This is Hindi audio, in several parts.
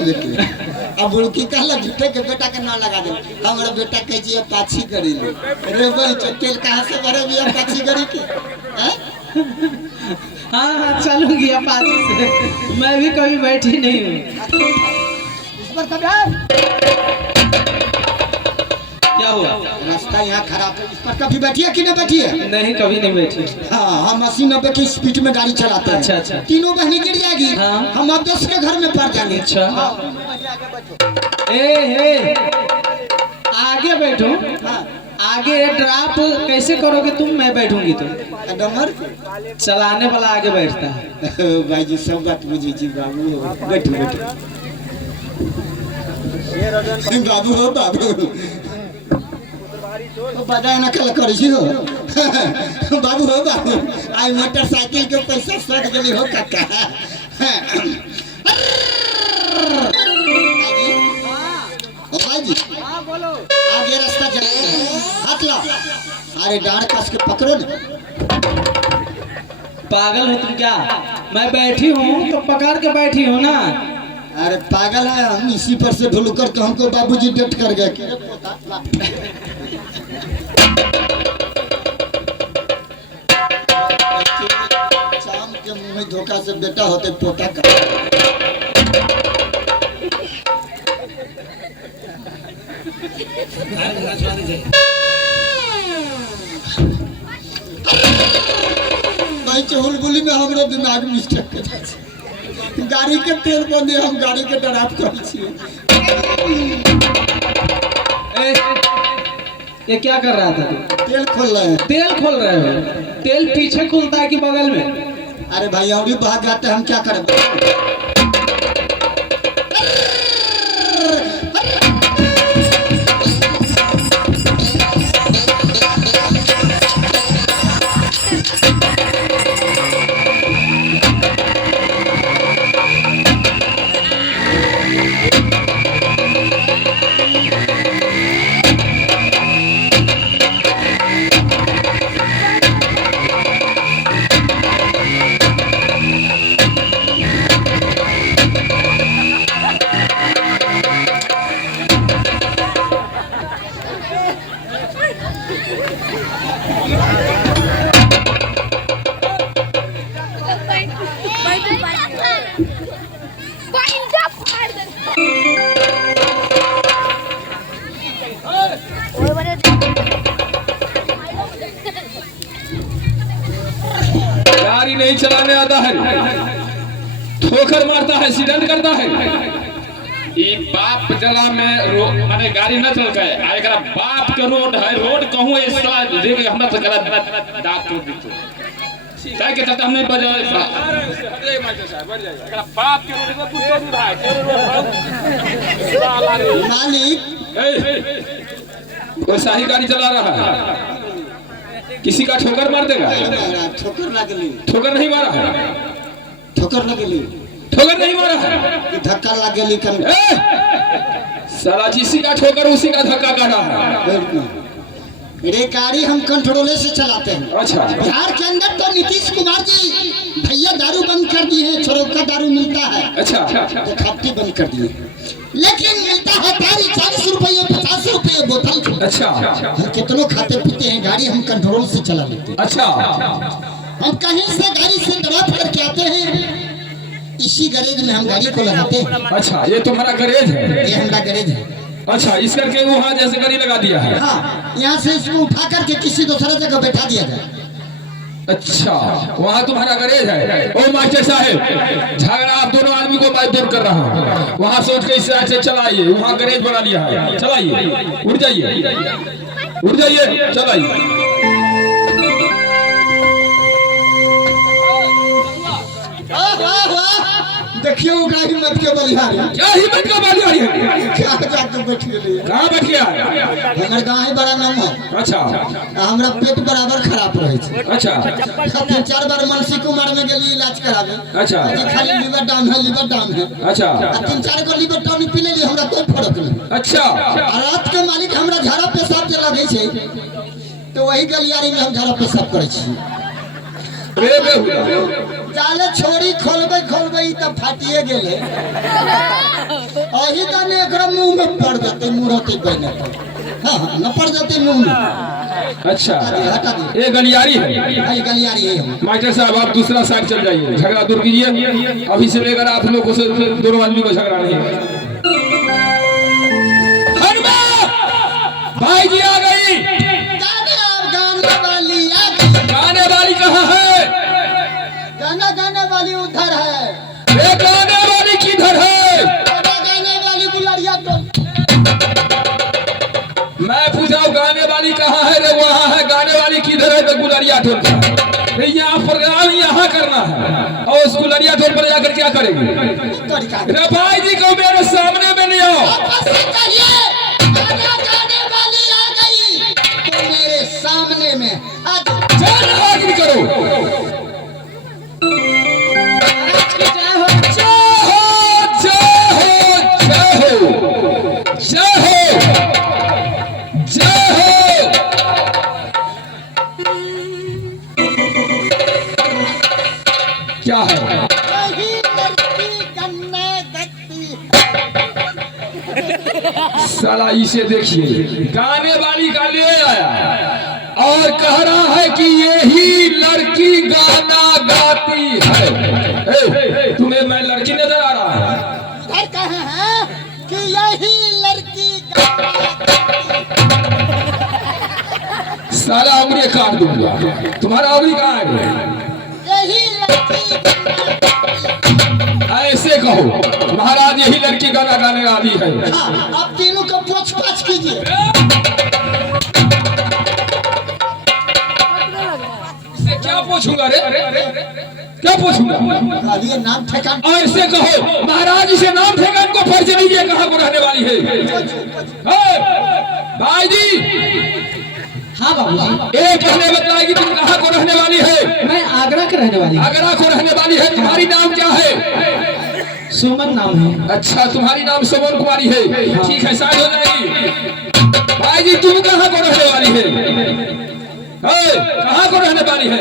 अब बुड़की कहला झूठे के बेटा के नाम लगा दे। हमारा बेटा कह जी अपाची करी ले रे भाई तेल कहाँ से भरे भी अपाची करी के हाँ हाँ चलूंगी अपाची से। मैं भी कभी बैठी नहीं हूँ। इस पर कभी क्या हुआ? रास्ता यहाँ खराब है। इस पर कभी बैठी है कि नहीं बैठी है? नहीं कभी नहीं बैठी। हाँ हम 80-90 की स्पीड में गाड़ी चलाते हैं। अच्छा अच्छा। तीनों बहनें गिर जाएगी। हाँ। हम अब 10 के घर में पड़ जाएंगे। अच्छा। आगे बैठो। हाँ। आगे ड्रॉप कैसे करोगे तुम? मैं बैठूंगी तो डमर चलाने वाला आगे बैठता है। भाई जी सब बात मुझे जी बाबू बैठो बैठो बाबू हो बाबू बजाय न कल कर बाबू हो बाबू आई मोटरसाइकिल के पैसा सट गली हो काका। भाई जी बोलो आगे रास्ता जाए हाथ लो। अरे डांड कस के पकड़ो ना। पागल हो तुम क्या? मैं बैठी हूँ तो पकड़ के बैठी हूँ ना। अरे पागल है हम इसी पर से ढुल कर के हमको बाबूजी डेट कर गए। शाम के मुंह में धोखा से बेटा होते पोता का। भाई चहुलबुली में हमरो दिमाग मिस्टेक कर जाए। गाड़ी के तेल बंदे हम गाड़ी के ड्राइव कर छिए। ये क्या कर रहा था तू? तेल खोल रहे हैं। तेल खोल रहे हो? तेल पीछे खुलता है कि बगल में? अरे भाई और भी भाग जाते हम क्या करें? गाड़ी नहीं चलाने आता है, ठोकर मारता है, एक्सीडेंट करता है। ये बाप जला में माने गाड़ी न चल गए एकरा बाप के रोड है। रोड कहूं ऐसा देख हमरा से करा दांत तोड़ दीतो ताकि के चलते हम नहीं बजाए सा। अरे मास्टर साहब बढ़ जाइए एकरा बाप के रोड में पूछो भी भाई मालिक वो सही गाड़ी चला रहा है, किसी का ठोकर मार देगा? ठोकर लगली। ठोकर नहीं मारा है। ठोकर लगली। ठोकर नहीं मारा है, धक्का लगली। साला जिसी का ठोकर उसी का धक्का काटा है। रे गाड़ी हम कंट्रोले से चलाते हैं। अच्छा। बिहार के अंदर तो नीतीश कुमार जी भैया दारू बंद कर दिए हैं। छोरों का दारू मिलता है। अच्छा। तो खाती बंद कर दिए, लेकिन मिलता है 40 रुपये 50 रुपये बोतल। अच्छा। हम कितनों खाते पीते हैं, गाड़ी हम कंट्रोल से चला लेते हैं। अच्छा। हम कहीं से गाड़ी से ड्रॉप करके आते हैं, इसी गैरेज में हम गाड़ी को लगाते हैं। अच्छा ये तुम्हारा गैरेज है? ये हमारा गैरेज है। अच्छा इस करके वहाँ जैसे गाड़ी लगा दिया है? हाँ यहाँ से इसको उठा करके किसी दूसरे जगह बैठा दिया जाए। अच्छा वहाँ तुम्हारा गैरेज है। ओ मास्टर साहब झगड़ा आप दोनों आदमी को बात दूर कर रहा हूँ। वहाँ सोच के इस से चलाइए, वहाँ गैरेज बना लिया है। चलाइए, उठ जाइए, उठ जाइए, चलाइए। देखिए वो गाड़ी मत के बलिहारी। क्या हिम्मत का बलिहारी है? क्या जाके बैठ गए? कहाँ बैठ गया? हमारे गाँव ही बड़ा नाम है। अच्छा। हमारा पेट बराबर खराब रहे छे। अच्छा। 3-4 बार मनसी कुमार में गेली इलाज करावे। अच्छा। खाली लीवर डाउन है, लीवर डाउन है। अच्छा। 3-4 को लीवर डाउन पी लेली, हमरा कोई फर्क नहीं। अच्छा। रात के मालिक हमरा झाड़ा पेशाब जे लगे छे, तो वही गलियारी में हम झाड़ा पेशाब करे छी। जाले छोरी खोलबे त फाटिए गेले। यही गाने एकरा मुंह में पड़ जाते मुरती बने हाँ हाँ न पड़ जाते मुंह में। अच्छा हटा दे ये गलियारी है। भाई गलियारी है हम। मास्टर साहब आप दूसरा साइड चल जाइए, झगड़ा दूर कीजिए। अभी से लेकर आप लोगों से दोनों आदमी को झगड़ा नहीं है। भाई जी आ गई। गाने वाली कहाँ है? गाने वाली उधर है। ये गाने वाली किधर है? गाने वाली गुलरिया तो मैं पूछा हूँ गाने वाली कहाँ है रे? वहाँ है। गाने वाली किधर है? तो गुलरिया टोल पर। यहाँ प्रोग्राम यहाँ करना है और उस गुलरिया टोल पर जाकर क्या करेंगे? रे भाई जी को मेरे सामने में नहीं आओ। मेरे सामने में चल हाजिर करो। जय हो जय हो जय हो जय हो जय हो जय हो। क्या है? साला इसे देखिए, गाने वाली का ले आया और कह रहा है कि यही लड़की गाना गाती है। तुम्हें मैं लड़की नजर आ रहा है? इधर कहे हैं कि यही लड़की साला उंगली काट दूंगा। तुम्हारा उंगली कहाँ है? यही लड़की ऐसे कहो महाराज यही लड़की गाना गाने वाली है। अब तीनों को पूछ पाछ कीजिए। इससे क्या पूछूंगा रे? क्या पूछूंगा? ये नाम ठेकान ऐसे कहो महाराज इसे नाम ठेकान को परिचय दीजिए, कहाँ को रहने वाली है? भाई जी हाँ बाबूजी। एक पहले बताएगी तुम कहाँ को रहने वाली है? मैं आगरा के रहने वाली हूँ। आगरा को रहने वाली है। तुम्हारी नाम क्या है? सुमन नाम है। अच्छा तुम्हारी नाम सुमन कुमारी है। ठीक है शायद हो जाएगी। भाई जी तुम कहाँ को रहने वाली है? कहाँ को रहने वाली है?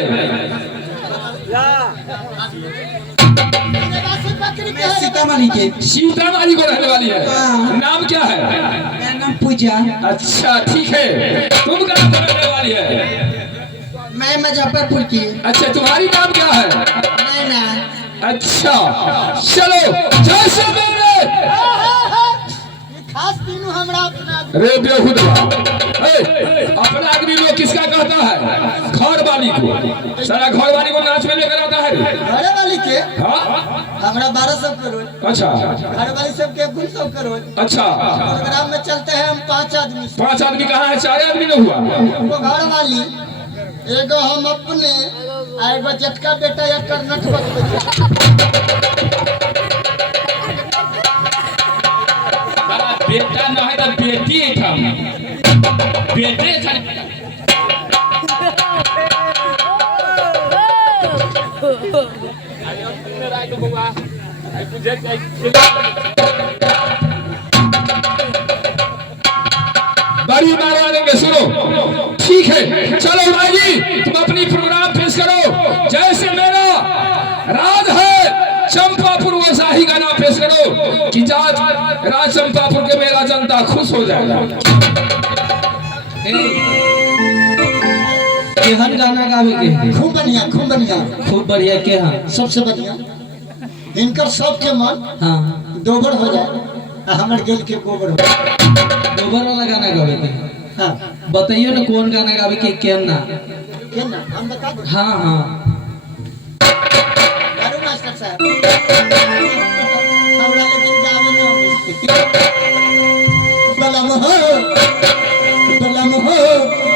सीतामढ़ी के। सीतामढ़ी को रहने वाली है। हाँ। नाम क्या है? मेरा नाम पूजा। अच्छा ठीक है। तुम कहाँ को रहने वाली है? मैं मुजफ्फरपुर की। अच्छा तुम्हारी नाम क्या है? नैना। अच्छा चलो जैसे मेरे खास तीनों हमरा अपना रे बेहुदा अपना आदमी लोग किसका कहता है? घर वाली को। सारा घर वाली को नाच में लेकर आता है। घरे वाली के हाँ हमरा 1200 करोड़। अच्छा घर वाली सबके 100 करोड़। अच्छा प्रोग्राम में चलते हैं हम 5 आदमी। 5 आदमी कहाँ है? 4 आदमी न हुआ। वो घर वाली एगो हम अपने आ एगो जटका बेटा या कर्नट बेटा न है तो बेटी था। बेटे बड़ी मारवा देंगे। सुनो ठीक है चलो भाई जी तुम अपनी प्रोग्राम पेश करो। जैसे मेरा राज है चंपापुर वैसा ही गाना पेश करो कि राज चंपापुर के मेरा जनता खुश हो जाएगा। केहन गाना गावे के? खूब बढ़िया खूब बढ़िया खूब बढ़िया। केहन? सबसे बढ़िया इनकर सबके मन हाँ दोबर हो जाए आ हमर गेल के गोबर हो जाए। दोबर वाला गाना गावे के। हाँ बताइयो ना कौन गाना गावे के केना? ये ना हम बता दो। हाँ हाँ दारू मास्टर साहब हमरा लेकिन गावे न बलम हो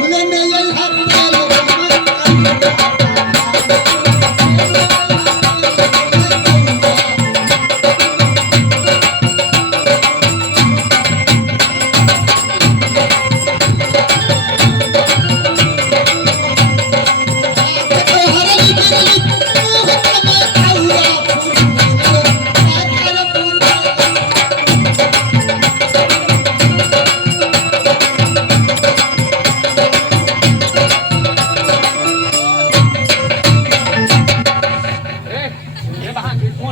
ने ये हाथ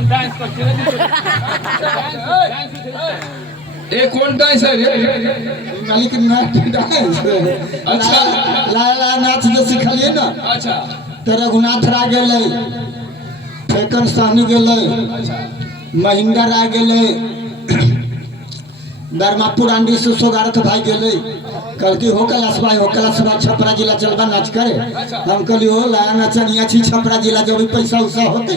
डांस करते ये कौन डांस है रे? मालिक नाच डांस अच्छा। लाया लाया नाच जो सिखलिए ना अच्छा तो रघुनाथ रा गेले, फेकन साहनी गेले, महिंद्रा रा गेले, धर्मापुर आंडी से सोगारत भाई गेले। कल की हो कलास भाई, हो कलास भाई छपरा जिला चलबा नाच करे। हम कहली हो लाया नचनिया छी छपरा जिला, जो भी पैसा उसा होते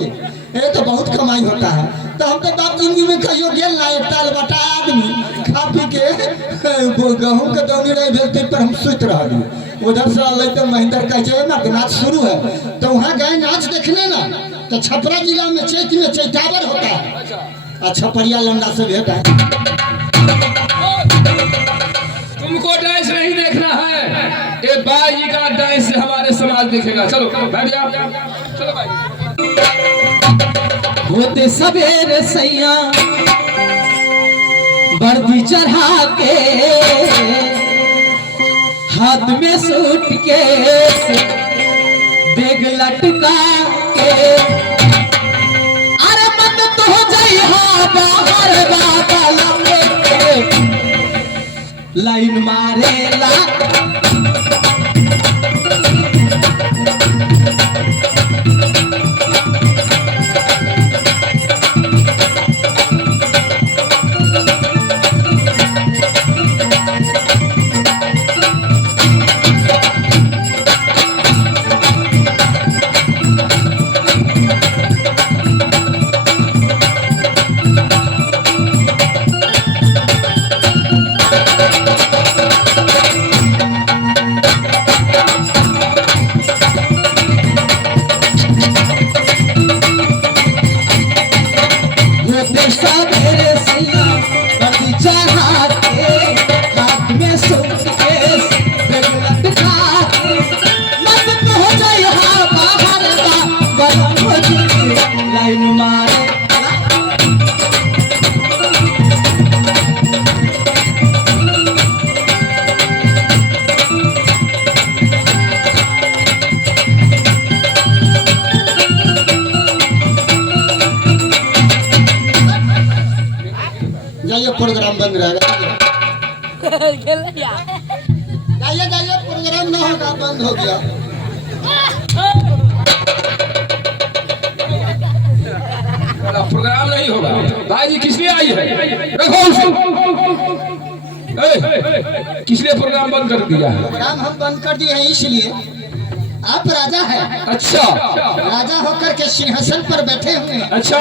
ये तो बहुत कमाई होता है। तो हम तो बाप जिंदगी में कहियो गेल ना, एक ताल बटा आदमी खा पी के गहूँ के दौनी रही भेलते पर हम सुत रही। उधर से अल तो महिंद्र कहे ना नाच शुरू है, तो वहाँ गए नाच देखने ना, तो छपरा जिला में चैत में चैतावर होता है और छपरिया लंडा से भेंट है। तुमको डांस नहीं देखना है, ये बाई का डांस से हमारे समाज देखेगा। चलो बैठ जाओ, चलो भाई। होते सवेरे सैया वर्दी चढ़ा के, हाथ में सूटकेस बैग लटका के, अरे मत तो जाई हा बाहर बाबा लंबे लाइन मारेला। जाइए प्रोग्राम बंद रहेगा। जाइए जाइए प्रोग्राम ना होगा, बंद हो गया। प्रोग्राम नहीं होगा। भाई जी किस लिए आई है? रखो उसे। किस लिए प्रोग्राम बंद कर दिया? प्रोग्राम हम बंद कर दिए हैं इसलिए, आप राजा हैं। अच्छा, राजा होकर के सिंहासन पर बैठे हुए हैं। अच्छा,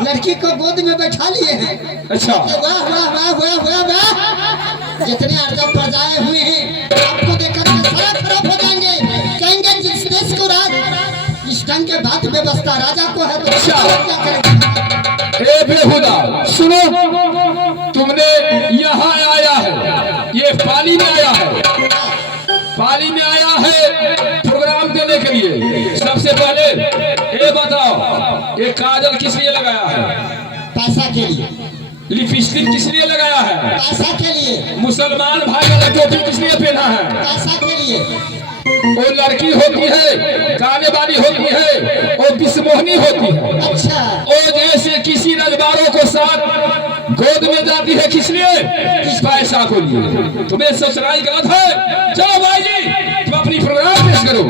लड़की को गोद में बैठा लिए हैं। अच्छा, वाह वाह वाह वाह वाह वाह। जितने अर्जा प्रजाएं हुए हैं आपको देखकर के सारा खराब हो जाएंगे। कहेंगे जिस देश को राज इस ढंग के बात व्यवस्था राजा को है, तो क्या करेंगे? ए बेहुदा सुनो, तुमने यहाँ आया है, ये पाली में आया है, पाली में आया है प्रोग्राम देने के लिए। सबसे पहले ये बताओ, ये काजल किस लिए लगाया है? पैसा के लिए। लिपस्टिक किस लिए लगाया है? पैसा के लिए। मुसलमान भाई वाला टोपी किस लिए पहना है? पैसा के लिए। वो लड़की होती है, गाने वाली होती है, वो बिस्मोहनी होती है। अच्छा। वो जैसे किसी रजबारों को साथ गोद में जाती है, किस लिए? किस पैसा को लिए। तुम्हें ससुराल गलत है। चलो भाई जी, तुम अपनी प्रोग्राम पेश करो।